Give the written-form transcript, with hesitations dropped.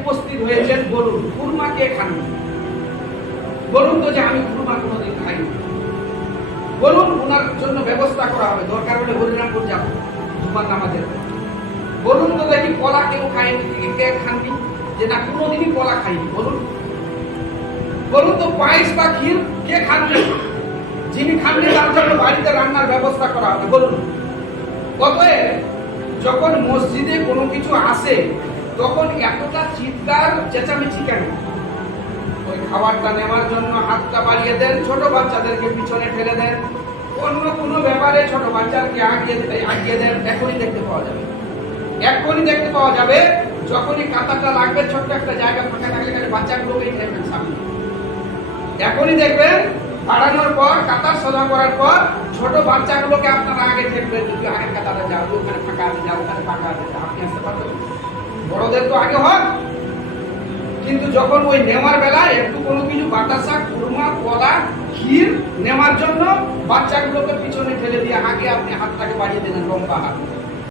উপস্থিত হয়েছেন, বলুন খুরমা কে খান? বলুন তো যে আমি খুরমা কোনোদিন খাইনি। বলুন ওনার জন্য ব্যবস্থা করা হবে, দরকার হলে হরিরামপুর যাবো জুমার নামাজের। বলুন তো দেখি কলা কেউ খায়নি, কে খাননি? যে না কোনোদিনই কলা খাইনি। বলুন বলুন তো পায়েস বা ক্ষীর কে খাননি? যিনি খাননি তার জন্য বাড়িতে রান্নার ব্যবস্থা করা হবে। বলুন অতএব যখন মসজিদে কোনো কিছু আসে তখন এতটা চিৎকার চেঁচামেচি কেন? ওই খাবারটা নেওয়ার জন্য হাতটা বাড়িয়ে দেন, ছোট বাচ্চাদেরকে পিছনে ফেলে দেন, অন্য কোনো ব্যাপারে ছোট বাচ্চাকে আগিয়ে দেন, এখনই দেখতে পাওয়া যাবে। এখনই দেখতে পাওয়া যাবে যখনই কাঁটাটা লাগবে, ছোট্ট একটা জায়গা ফাঁকা থাকলে বাচ্চাগুলোকে ঠেলবেন সামনে। এখনই দেখবেন বাড়ানোর পর কাতার সোজা করার পর ছোট বাচ্চাগুলোকে আপনারা আগে ঠেকবেন, যদি আগে কাতারে যাও, ওখানে ফাঁকা আছে, যাও ওখানে ফাঁকা আছে, আপনি আসতে পারবেন। বড়দের তো আগে হন, কিন্তু যখন ওই নেওয়ার বেলায় একটু কোনো কিছু বাতাসা, খুরমা, কলা, ক্ষীর নেওয়ার জন্য বাচ্চাগুলোকে পিছনে ঠেলে দিয়ে আগে আপনি হাতটাকে বাড়িয়ে দেবেন, লম্বা হাত।